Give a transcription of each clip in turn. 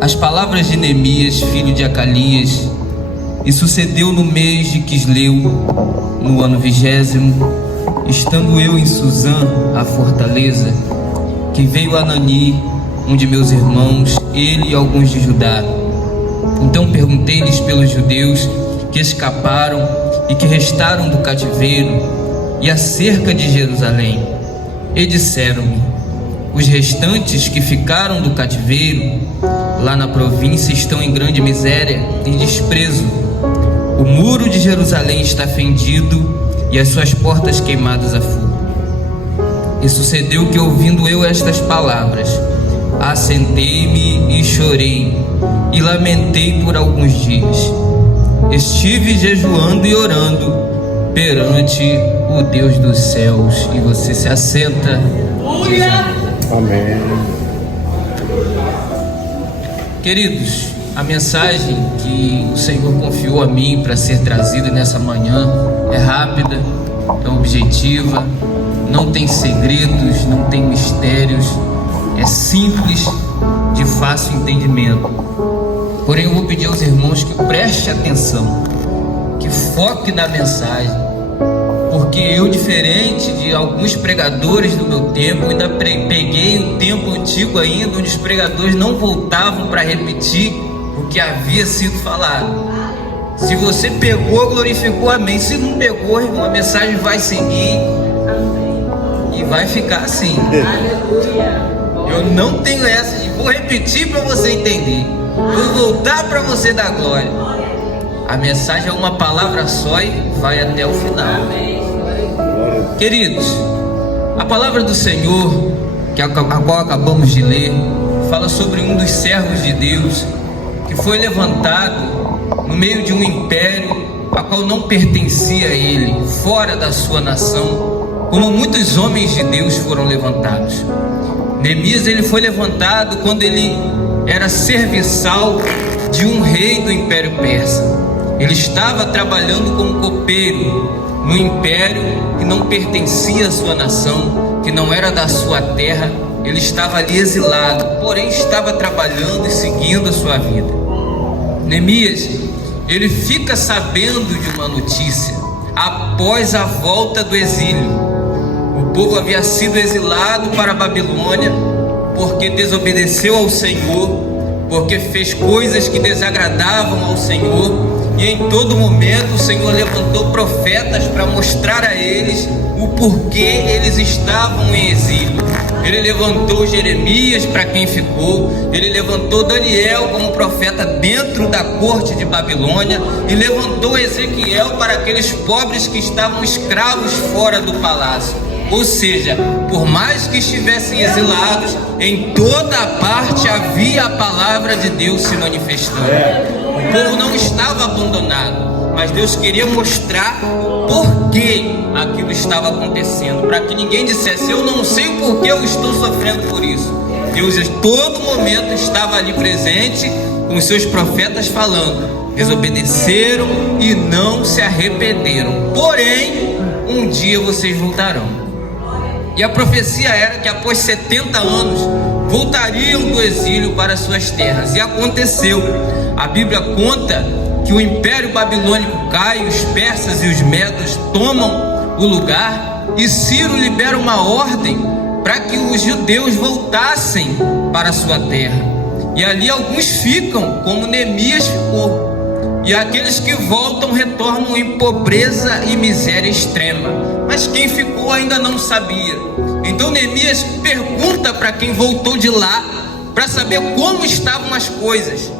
as palavras de Neemias, filho de Acalias. E sucedeu no mês de Quisleu, no ano 20º, estando eu em Suzã, a fortaleza, que veio Anani, um de meus irmãos, ele e alguns de Judá. Então perguntei-lhes pelos judeus que escaparam e que restaram do cativeiro, e acerca de Jerusalém. E disseram-me: os restantes que ficaram do cativeiro, lá na província, estão em grande miséria e desprezo. O muro de Jerusalém está fendido e as suas portas queimadas a fogo. E sucedeu que, ouvindo eu estas palavras, assentei-me e chorei, e lamentei por alguns dias. Estive jejuando e orando perante o Deus dos céus. E você se assenta. Amém. Queridos, a mensagem que o Senhor confiou a mim para ser trazida nessa manhã é rápida, é objetiva, não tem segredos, não tem mistérios, é simples, de fácil entendimento. Porém, eu vou pedir aos irmãos que prestem atenção, que foque na mensagem, porque eu, diferente de alguns pregadores do meu tempo, ainda peguei o tempo antigo ainda, onde os pregadores não voltavam para repetir o que havia sido falado. Se você pegou, glorificou, amém. Se não pegou, irmão, a mensagem vai seguir e vai ficar assim. Eu não tenho essa de vou repetir para você entender, vou voltar para você dar glória. A mensagem é uma palavra só e vai até o final. Queridos, a palavra do Senhor, a qual acabamos de ler, fala sobre um dos servos de Deus que foi levantado no meio de um império a qual não pertencia a ele, fora da sua nação, como muitos homens de Deus foram levantados. Neemias, ele foi levantado quando ele era serviçal de um rei do Império Persa. Ele estava trabalhando como copeiro no império que não pertencia à sua nação, que não era da sua terra. Ele estava ali exilado, porém estava trabalhando e seguindo a sua vida. Neemias, ele fica sabendo de uma notícia após a volta do exílio. O povo havia sido exilado para a Babilônia porque desobedeceu ao Senhor, porque fez coisas que desagradavam ao Senhor. E em todo momento o Senhor levantou profetas para mostrar a eles o porquê eles estavam em exílio. Ele levantou Jeremias para quem ficou, ele levantou Daniel como profeta dentro da corte de Babilônia, e levantou Ezequiel para aqueles pobres que estavam escravos fora do palácio. Ou seja, por mais que estivessem exilados, em toda a parte havia a palavra de Deus se manifestando. O povo não estava abandonado, mas Deus queria mostrar por que aquilo estava acontecendo, para que ninguém dissesse: eu não sei o porquê eu estou sofrendo por isso. Deus em todo momento estava ali presente com os seus profetas falando: desobedeceram e não se arrependeram, porém um dia vocês voltarão. E a profecia era que após 70 anos voltariam do exílio para suas terras. E aconteceu. A Bíblia conta que o Império Babilônico cai, os persas e os medos tomam o lugar, e Ciro libera uma ordem para que os judeus voltassem para a sua terra. E ali alguns ficam, como Neemias ficou. E aqueles que voltam retornam em pobreza e miséria extrema. Mas quem ficou ainda não sabia. Então Neemias pergunta para quem voltou de lá, para saber como estavam as coisas.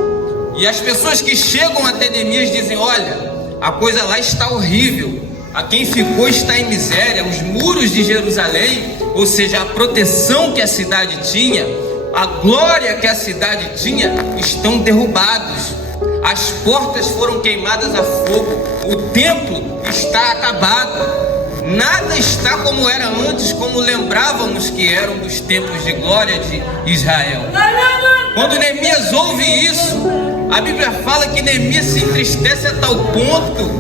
E as pessoas que chegam até Neemias dizem: olha, a coisa lá está horrível. A quem ficou está em miséria. Os muros de Jerusalém, ou seja, a proteção que a cidade tinha, a glória que a cidade tinha, estão derrubados. As portas foram queimadas a fogo. O templo está acabado. Nada está como era antes, como lembrávamos que eram dos tempos de glória de Israel. Quando Neemias ouve isso, a Bíblia fala que Neemias se entristece a tal ponto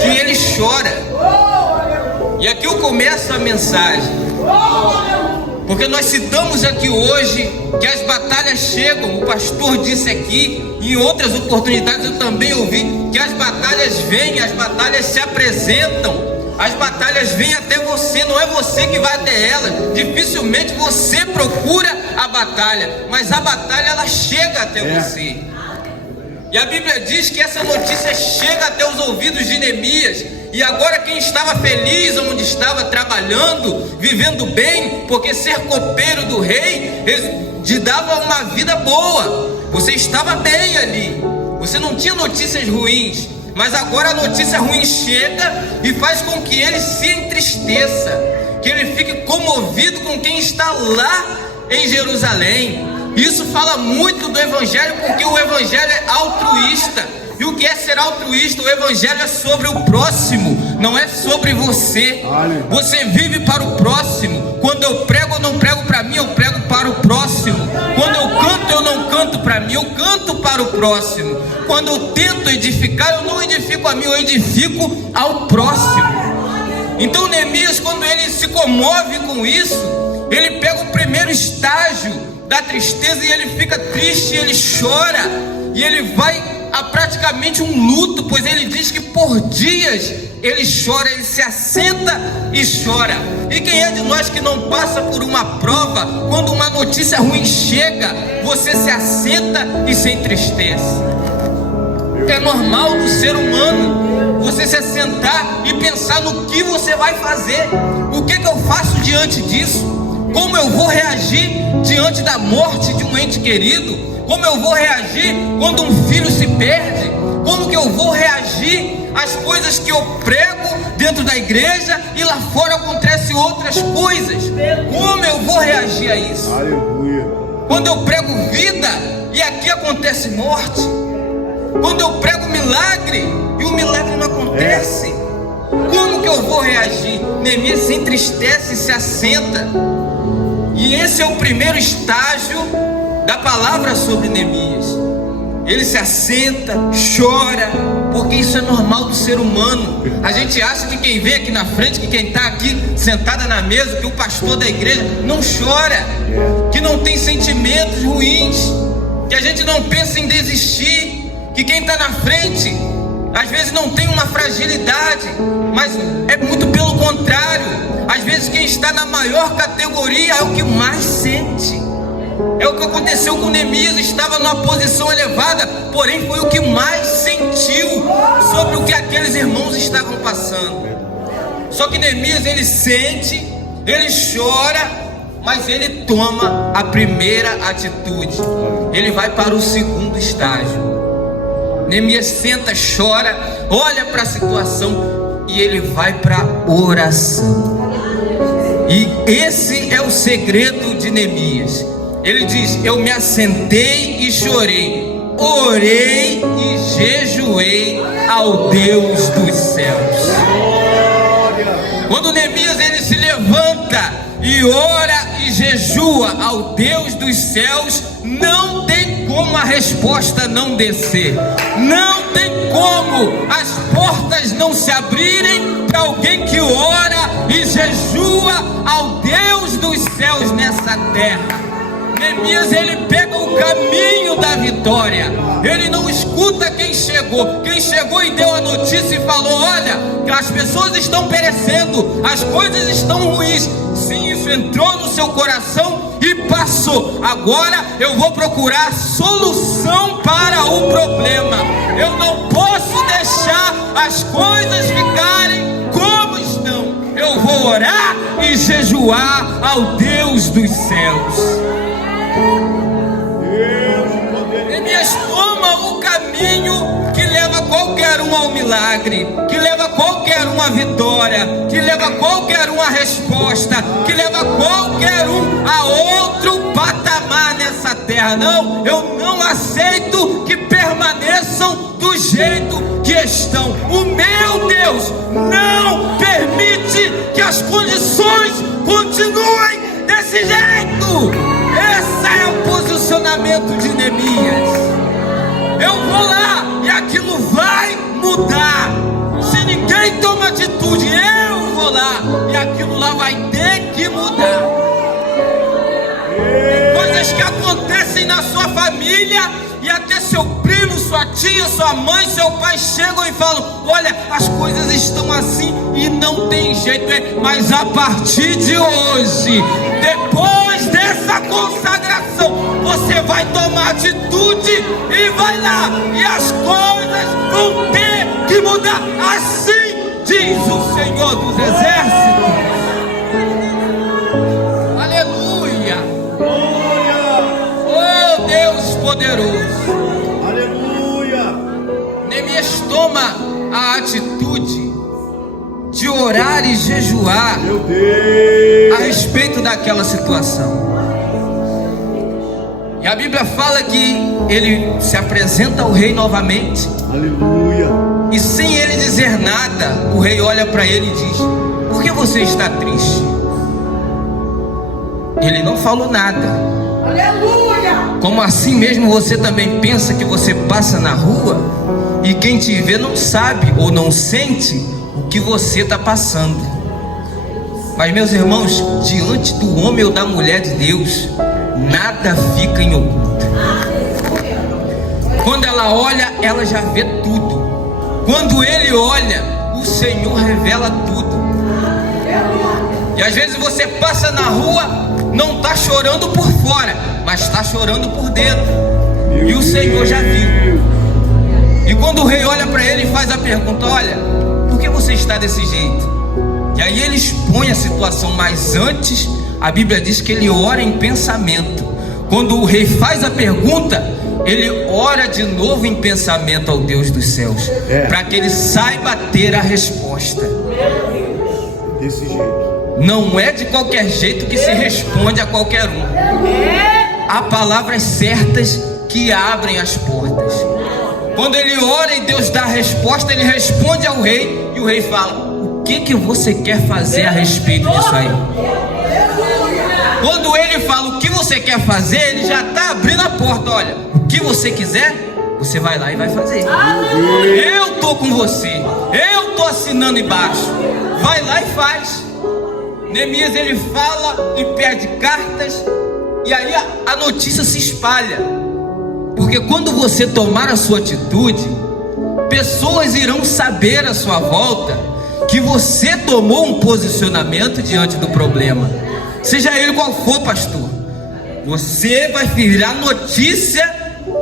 que ele chora. E aqui eu começo a mensagem. Porque nós citamos aqui hoje que as batalhas chegam. O pastor disse aqui, e em outras oportunidades eu também ouvi, que as batalhas vêm, as batalhas se apresentam, as batalhas vêm até você, não é você que vai até elas. Dificilmente você procura a batalha, mas a batalha ela chega até você. E a Bíblia diz que essa notícia chega até os ouvidos de Neemias. E agora quem estava feliz, onde estava trabalhando, vivendo bem, porque ser copeiro do rei te dava uma vida boa. Você estava bem ali, você não tinha notícias ruins. Mas agora a notícia ruim chega e faz com que ele se entristeça, que ele fique comovido com quem está lá em Jerusalém. Isso fala muito do Evangelho, porque o Evangelho é altruísta. E o que é ser altruísta? O Evangelho é sobre o próximo, não é sobre você. Você vive para o próximo. Quando eu prego, eu não prego para mim, eu prego para o próximo. Quando eu canto, eu não canto para mim, eu canto para o próximo. Quando eu tento edificar, eu não edifico a mim, eu edifico ao próximo. Então Neemias, quando ele se comove com isso, ele pega o primeiro estágio da tristeza e ele fica triste, ele chora, e ele vai a praticamente um luto, pois ele diz que por dias ele chora, ele se assenta e chora. E quem é de nós que não passa por uma prova, quando uma notícia ruim chega, você se assenta e se entristece? É normal do ser humano você se assentar e pensar no que você vai fazer. O que eu faço diante disso? Como eu vou reagir diante da morte de um ente querido? Como eu vou reagir quando um filho se perde? Como que eu vou reagir às coisas que eu prego dentro da igreja e lá fora acontecem outras coisas? Como eu vou reagir a isso? Aleluia. Quando eu prego vida e aqui acontece morte? Quando eu prego milagre e o milagre não acontece? Como que eu vou reagir? Neemias se entristece e se assenta. E esse é o primeiro estágio da palavra sobre Neemias. Ele se assenta, chora, porque isso é normal do ser humano. A gente acha que quem vem aqui na frente, que quem está aqui sentada na mesa, que o pastor da igreja não chora, que não tem sentimentos ruins, que a gente não pensa em desistir, que quem está na frente às vezes não tem uma fragilidade, mas é muito pelo contrário. Às vezes quem está na maior categoria é o que mais sente. É o que aconteceu com Neemias, estava numa posição elevada, porém foi o que mais sentiu sobre o que aqueles irmãos estavam passando. Só que Neemias, ele sente, ele chora, mas ele toma a primeira atitude. Ele vai para o segundo estágio. Neemias senta, chora, olha para a situação e ele vai para a oração. E esse é o segredo de Neemias. Ele diz: eu me assentei e chorei, orei e jejuei ao Deus dos céus. Quando Neemias ele se levanta e ora e jejua ao Deus dos céus, não tem como a resposta não descer. Não tem como as portas não se abrirem para alguém que ora e jejua ao Deus dos céus nessa terra. Neemias, ele pega o caminho da vitória. Ele não escuta quem chegou e deu a notícia e falou: olha, as pessoas estão perecendo, as coisas estão ruins. Sim, isso entrou no seu coração e passou. Agora eu vou procurar solução para o problema. Eu não posso deixar as coisas ficarem como estão. Eu vou orar e jejuar ao Deus dos céus. Neemias toma o caminho que leva qualquer um ao milagre, que leva qualquer um à vitória, que leva qualquer um à resposta, que leva qualquer um a outro patamar nessa terra. Não, eu não aceito que permaneçam do jeito que estão. O meu Deus não permite que as condições continuem desse jeito. Esse é o posicionamento de Neemias. Eu vou lá e aquilo vai mudar. Se ninguém toma atitude, eu vou lá e aquilo lá vai ter que mudar. família e até seu primo, sua tia, sua mãe, seu pai chegam e falam: olha, as coisas estão assim e não tem jeito, mas a partir de hoje, depois dessa consagração, você vai tomar atitude e vai lá, e as coisas vão ter que mudar. Assim diz o Senhor dos Exércitos. Aleluia! Oh Deus poderoso! Aleluia! Neemias toma a atitude de orar e jejuar Meu Deus! a respeito daquela situação. E a Bíblia fala que ele se apresenta ao rei novamente. Aleluia! E sem ele dizer nada, o rei olha para ele e diz: por que você está triste? Ele não falou nada. Aleluia! Como assim mesmo você também pensa que você passa na rua e quem te vê não sabe ou não sente o que você está passando? Mas, meus irmãos, diante do homem ou da mulher de Deus, nada fica em oculto. Quando ela olha, ela já vê tudo. Quando ele olha, o Senhor revela tudo. E às vezes você passa na rua, não está chorando por fora, mas está chorando por dentro. E o Senhor já viu. E quando o rei olha para ele e faz a pergunta: olha, por que você está desse jeito? E aí ele expõe a situação, mas antes a Bíblia diz que ele ora em pensamento. Quando o rei faz a pergunta, ele ora de novo em pensamento ao Deus dos céus, para que ele saiba ter a resposta. Desse jeito. Não é de qualquer jeito que se responde a qualquer um. Há palavras certas que abrem as portas. Quando ele ora e Deus dá a resposta, ele responde ao rei, e o rei fala: o que você quer fazer a respeito disso aí? Quando ele fala o que você quer fazer, ele já está abrindo a porta. Olha, o que você quiser, você vai lá e vai fazer. Eu estou com você, eu estou assinando embaixo. Vai lá e faz. Neemias, ele fala e pede cartas, e aí a notícia se espalha. Porque quando você tomar a sua atitude, pessoas irão saber à sua volta que você tomou um posicionamento diante do problema. Seja ele qual for, pastor, você vai virar notícia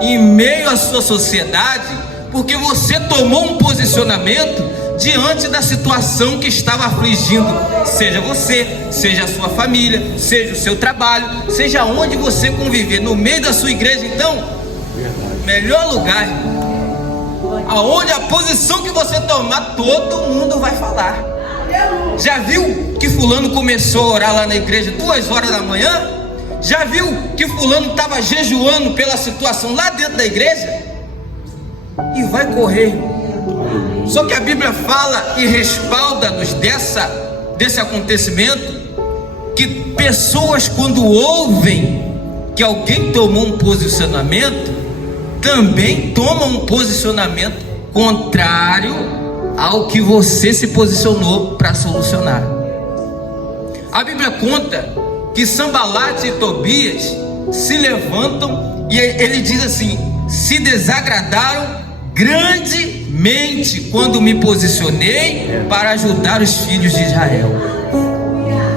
em meio à sua sociedade, porque você tomou um posicionamento diante da situação que estava afligindo, seja você, seja a sua família, seja o seu trabalho, seja onde você conviver, no meio da sua igreja. Então, melhor lugar, aonde a posição que você tomar, todo mundo vai falar. Já viu que fulano começou a orar lá na igreja 2 horas da manhã? Já viu que fulano estava jejuando pela situação lá dentro da igreja? E vai correr. Só que a Bíblia fala e respalda-nos desse acontecimento, que pessoas, quando ouvem que alguém tomou um posicionamento, também tomam um posicionamento contrário ao que você se posicionou para solucionar. A Bíblia conta que Sambalate e Tobias se levantam e ele diz assim: se desagradaram grandemente quando me posicionei para ajudar os filhos de Israel.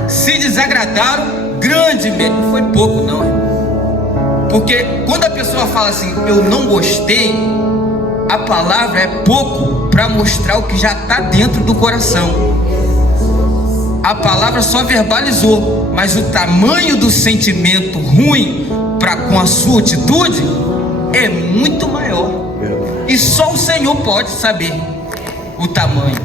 Se desagradaram grandemente, não foi pouco não, irmão. Porque quando a pessoa fala assim, eu não gostei, a palavra é pouco para mostrar o que já está dentro do coração. A palavra só verbalizou, mas o tamanho do sentimento ruim para com a sua atitude é muito maior. E só o Senhor pode saber o tamanho.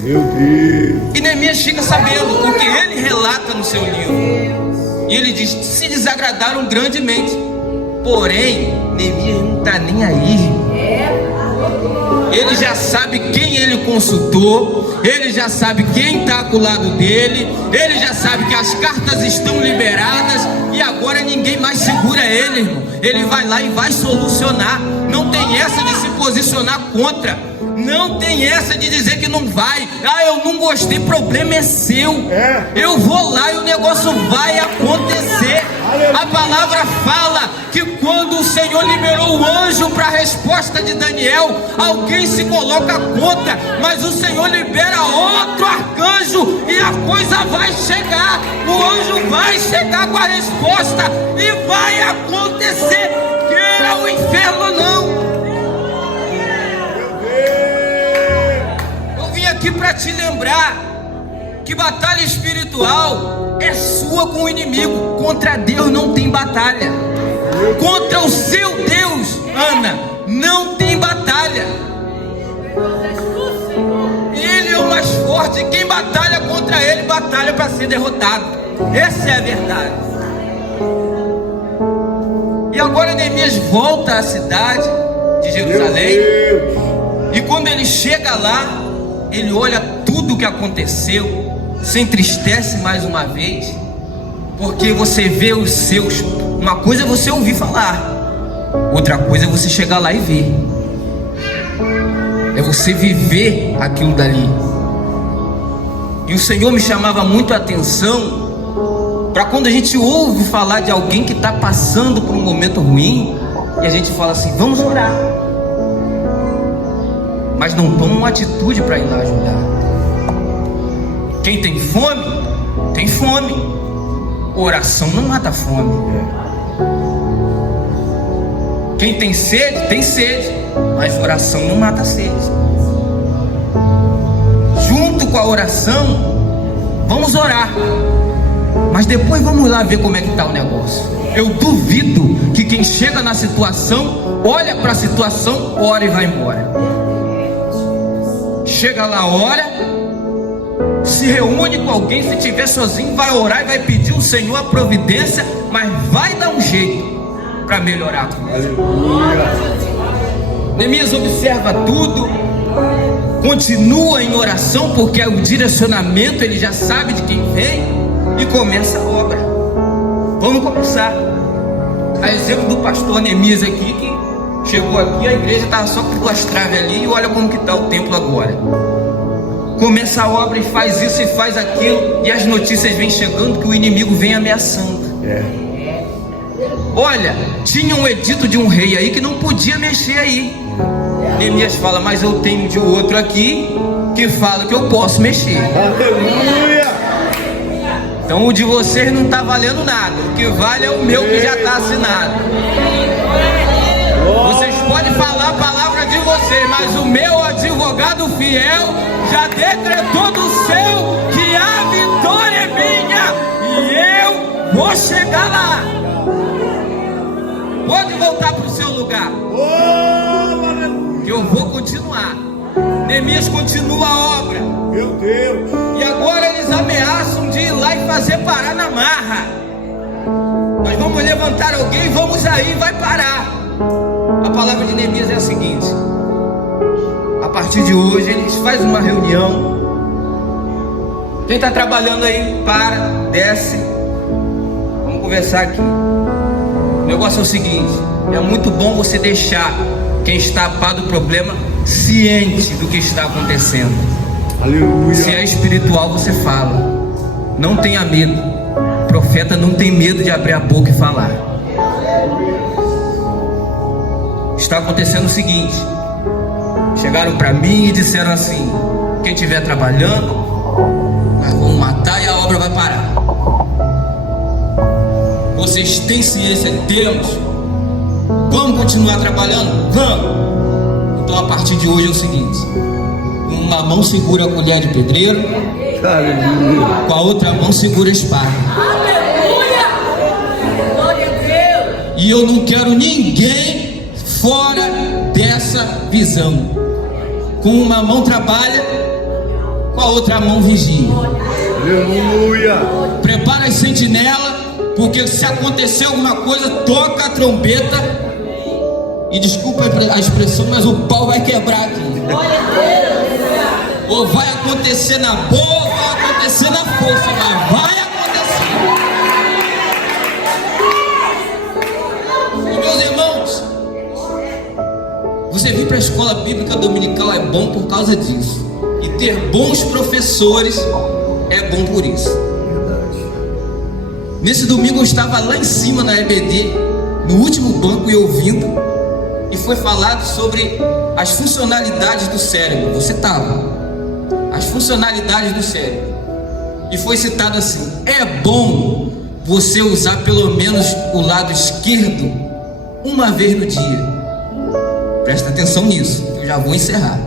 Meu Deus. E Neemias fica sabendo, porque ele relata no seu livro. E ele diz: se desagradaram grandemente. Porém, Neemias não está nem aí. Ele já sabe quem ele consultou, ele já sabe quem está com o lado dele, ele já sabe que as cartas estão liberadas e agora ninguém mais segura ele, irmão. Ele vai lá e vai solucionar. Não tem essa de se posicionar contra, não tem essa de dizer que não vai. Ah, eu não gostei, problema é seu. Eu vou lá e o negócio vai acontecer. A palavra fala que quando o Senhor liberou o anjo para a resposta de Daniel, alguém se coloca contra, mas o Senhor libera outro arcanjo e a coisa vai chegar. O anjo vai chegar com a resposta e vai acontecer, queira o inferno ou não. Eu vim aqui para te lembrar que batalha espiritual é sua com o inimigo. Contra Deus não tem batalha. Contra o seu Deus, Ana, não tem batalha. Ele é o mais forte. Quem batalha contra ele, batalha para ser derrotado. Essa é a verdade. E agora Neemias volta à cidade de Jerusalém. E quando ele chega lá, ele olha tudo o que aconteceu, se entristece mais uma vez, porque você vê os seus. Uma coisa é você ouvir falar, outra coisa é você chegar lá e ver. É você viver aquilo dali. E o Senhor me chamava muito a atenção para quando a gente ouve falar de alguém que está passando por um momento ruim, e a gente fala assim: vamos orar, mas não toma uma atitude para ir lá ajudar. Quem tem fome, tem fome. Oração não mata a fome. Quem tem sede, mas oração não mata a sede. Junto com a oração, vamos orar, mas depois vamos lá ver como é que está o negócio. Eu duvido que quem chega na situação, olha para a situação, ora e vai embora. Chega lá, ora, se reúne com alguém, se tiver sozinho, vai orar e vai pedir ao Senhor a providência, mas vai dar um jeito para melhorar. Neemias observa tudo, continua em oração, porque é o direcionamento, ele já sabe de quem vem, e começa a obra. Vamos começar. A exemplo do pastor Neemias aqui, que chegou aqui, a igreja estava só com 2 traves ali, e olha como que está o templo agora. Começa a obra e faz isso e faz aquilo, e as notícias vêm chegando que o inimigo vem ameaçando. Olha, tinha um edito de um rei aí que não podia mexer aí. Neemias fala: mas eu tenho de outro aqui que fala que eu posso mexer. Aleluia! Então o de vocês não está valendo nada. O que vale é o meu, que já está assinado. Vocês podem falar a palavra de vocês, mas o meu advogado fiel já decretou do céu que a vitória é minha e eu vou chegar lá. Pode voltar para o seu lugar, que eu vou continuar. Neemias continua a obra. Meu Deus! E agora eles ameaçam de ir lá e fazer parar na marra. Nós vamos levantar alguém, vamos aí, vai parar. A palavra de Neemias é a seguinte: a partir de hoje eles fazem uma reunião. Quem está trabalhando aí, para, desce, vamos conversar aqui. O negócio é o seguinte: é muito bom você deixar quem está a par do problema ciente do que está acontecendo. Aleluia! Se é espiritual, você fala. Não tenha medo. O profeta não tem medo de abrir a boca e falar. Está acontecendo o seguinte: chegaram para mim e disseram assim: quem estiver trabalhando, nós vamos matar e a obra vai parar. Vocês têm ciência? Temos. Vamos continuar trabalhando? Vamos. Então a partir de hoje é o seguinte: uma mão segura a colher de pedreiro, Aleluia! com a outra mão segura a espada. Aleluia! Glória a Deus! E eu não quero ninguém fora dessa visão. Com uma mão trabalha, com a outra mão vigia. Aleluia! Prepara as sentinelas, porque se acontecer alguma coisa, toca a trombeta. E desculpa a expressão, mas o pau vai quebrar aqui. Ou vai acontecer na boa, ou vai acontecer na força, mas vai acontecer. E meus irmãos, você vir para a escola bíblica dominical é bom por causa disso. E ter bons professores é bom por isso. Nesse domingo eu estava lá em cima na EBD, no último banco e ouvindo, e foi falado sobre as funcionalidades do cérebro. Você estava? As funcionalidades do cérebro. E foi citado assim: é bom você usar pelo menos o lado esquerdo uma vez no dia. Presta atenção nisso, eu já vou encerrar.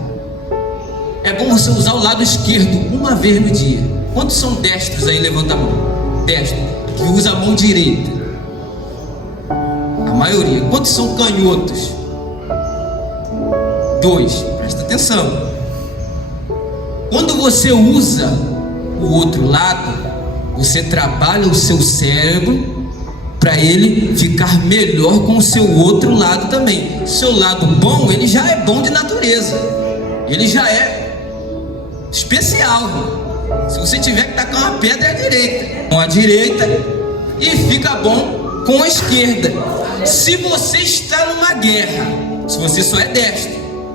É bom você usar o lado esquerdo uma vez no dia. Quantos são destros aí? Levanta a mão. Destro, que usa a mão direita. A maioria. Quantos são canhotos? 2. Presta atenção. Quando você usa o outro lado, você trabalha o seu cérebro para ele ficar melhor com o seu outro lado também. Seu lado bom, ele já é bom de natureza, ele já é especial. Se você tiver que tacar uma pedra, é a direita, com a direita, e fica bom com a esquerda. Se você está numa guerra, se você só é destro,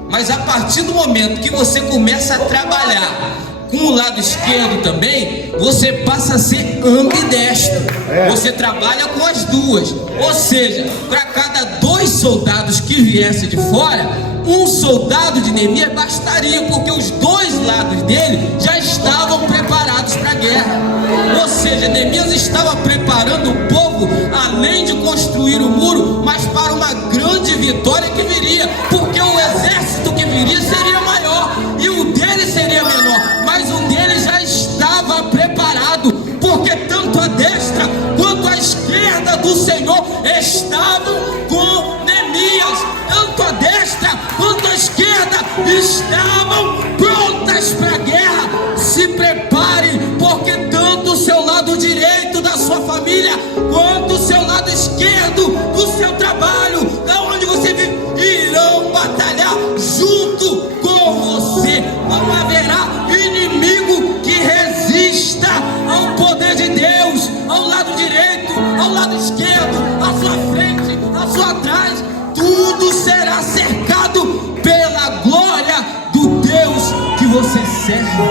mas a partir do momento que você começa a trabalhar com o lado esquerdo também, você passa a ser ambidestro. Você trabalha com as duas. Ou seja, para cada 2 soldados que viessem de fora, um soldado de Neemias bastaria, porque os 2 lados dele já estavam preparados para a guerra. Ou seja, Neemias estava preparando o povo, além de construir o muro, mas para uma grande vitória que viria, porque o exército que viria seria maior e o dele seria menor, mas o dele já estava preparado, porque tanto a destra quanto a esquerda do Senhor estavam com Neemias. Tanto a destra quanto a esquerda estavam prontas para a guerra. Se prepare, porque tanto o seu lado direito da sua família quanto o seu lado esquerdo do seu trabalho, da onde você vive, irão batalhar junto com você. Não haverá inimigo que resista ao poder de Deus, ao lado direito, ao lado esquerdo, à sua frente, à sua trás. Tudo será cercado pela glória do Deus que você serve.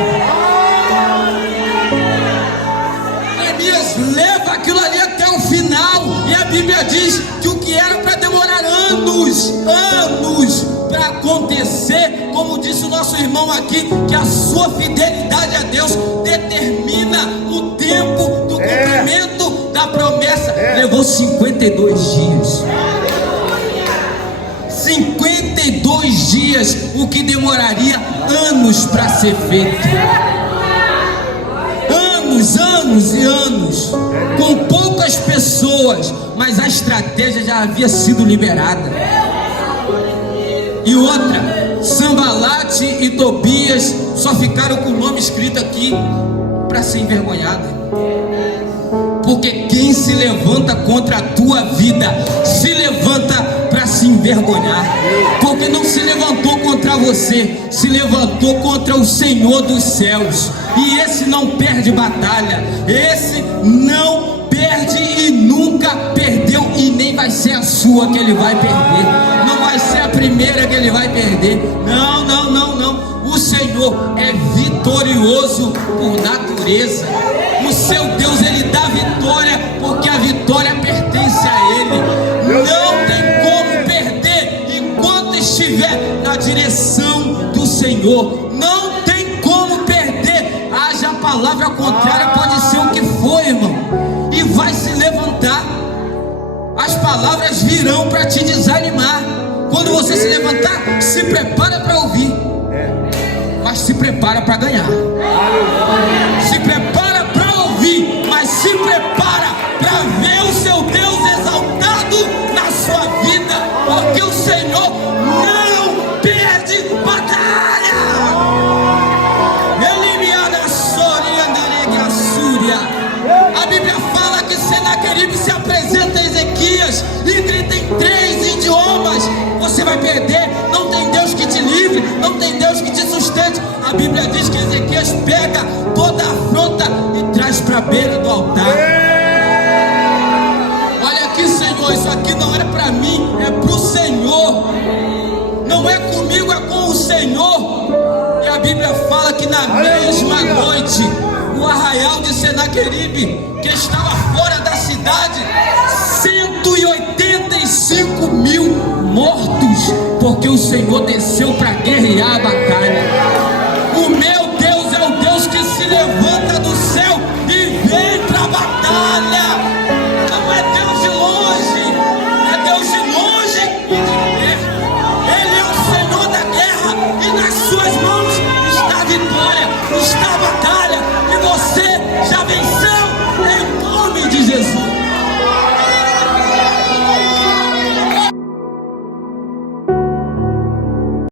Neemias leva aquilo ali até o final, e a Bíblia diz que o que era para demorar anos para acontecer, como disse o nosso irmão aqui, que a sua fidelidade a Deus determina o tempo do cumprimento da promessa. Levou 52 dias. 52 dias, o que demoraria anos para ser feito. Anos e anos, com poucas pessoas, mas a estratégia já havia sido liberada. E outra, Sanbalate e Tobias só ficaram com o nome escrito aqui para ser envergonhado. Porque quem se levanta contra a tua vida, se levanta para se envergonhar. Porque não se levantou contra você, se levantou contra o Senhor dos céus. E esse não perde batalha, esse não perde e nunca perdeu, e nem vai ser a sua que ele vai perder. Não vai ser a primeira que ele vai perder. Não. O Senhor é vitorioso por natureza. O seu Deus, ele dá vitória, porque a vitória pertence a ele. Não tem como perder enquanto estiver na direção do Senhor. Não tem como perder. Haja a palavra contrária, pode ser o que for, irmão, e vai se levantar. As palavras virão para te desanimar. Quando você se levantar, se prepara para ouvir, mas se prepara para ganhar. Se prepara para ouvir, mas se prepara para ver o seu Deus exaltado na sua vida, porque o Senhor não perde batalha. A Bíblia fala que Senaqueribe se apresenta a Ezequias e grita em 3 idiomas: você vai perder, não tem Deus que te livre, não tem Deus que te sustente. A Bíblia diz que Ezequias pega toda a afronta e traz para a beira do altar. Olha aqui, Senhor, isso aqui não é para mim, é para o Senhor. Não é comigo, é com o Senhor. E a Bíblia fala que na mesma noite, o arraial de Senaqueribe, que estava fora da cidade, cidade 185 mil mortos, porque o Senhor desceu para guerrear a batalha.